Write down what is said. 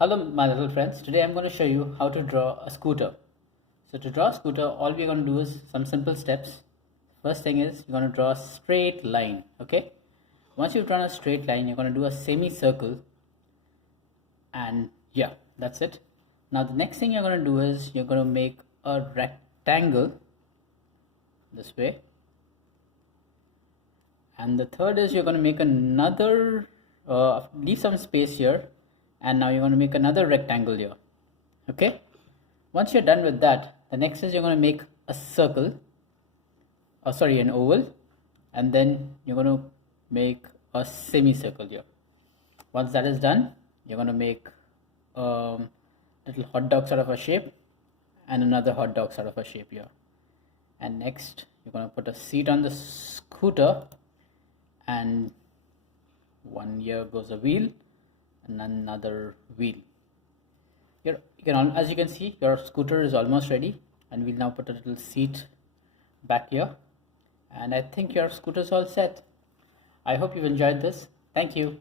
Hello my little friends, today I'm going to show you how to draw a scooter. So to draw a scooter, all we're going to do is some simple steps. First thing is you're going to draw a straight line, okay? Once you've drawn a straight line, you're going to do a semicircle, and yeah, that's it. Now the next thing you're going to do is you're going to make a rectangle this way. And the third is you're going to make another, leave some space here, and now you're going to make another rectangle here, okay? Once you're done with that, the next is you're going to make a circle, an oval, and then you're going to make a semicircle here. Once that is done, you're going to make a little hot dog sort of a shape and another hot dog sort of a shape here. And next, you're going to put a seat on the scooter, and one here goes a wheel and another wheel. As you can see, your scooter is almost ready, and we'll now put a little seat back here, and I think your scooter is all set. I hope you've enjoyed this. Thank you.